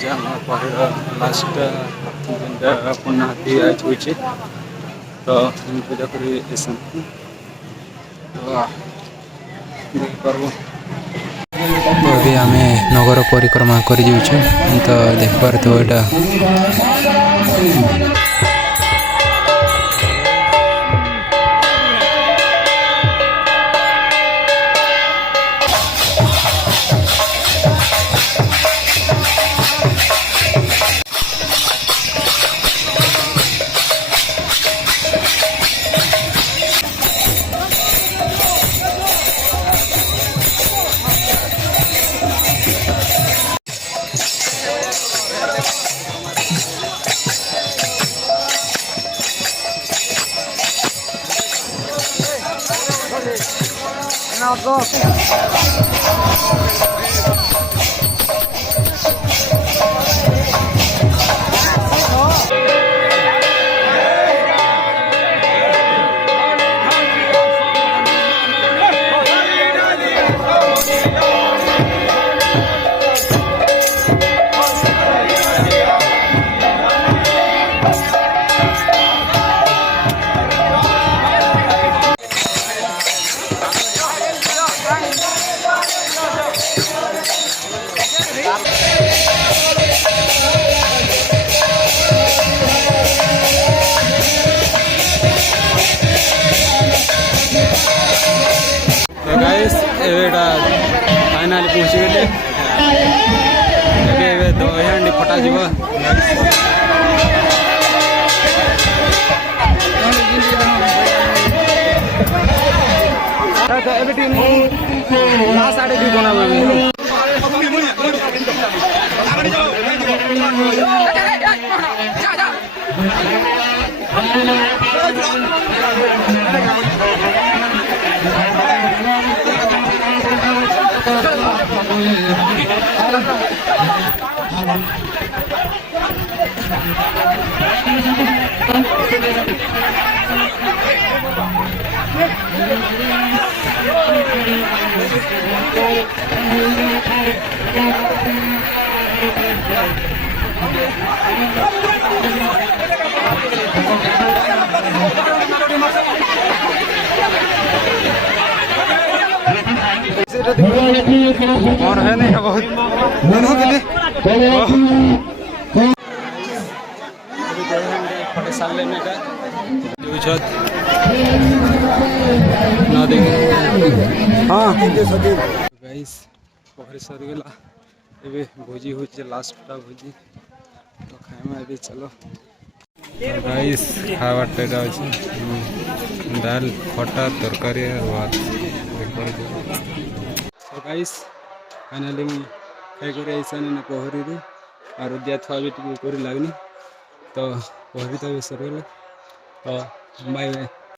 जे आम पहर लास्ट जेनटा पूर्णाहुति आज होइछे तो हम पूजा करी एसन तो देख पारबो। तो अभी आम नगर परिक्रमा कर तो देख पार तो एटा फाइनाली पहुँची गले दही फटा जीव साढ़े भी बना और है नहीं बहुत दोनों के लिए हाँ गाइस पोखरी सरगला एबे भोजी हो लास्ट भोजी तो खाए अभी चलो गाइस खावाटा अच्छे दाल खटा तरकारी और भात तो गाइस फाइनाली खाई कर पोखरी और दिया थोड़ा भी कर लगनी तो पोखरी तो सरगला तो बाय बाय।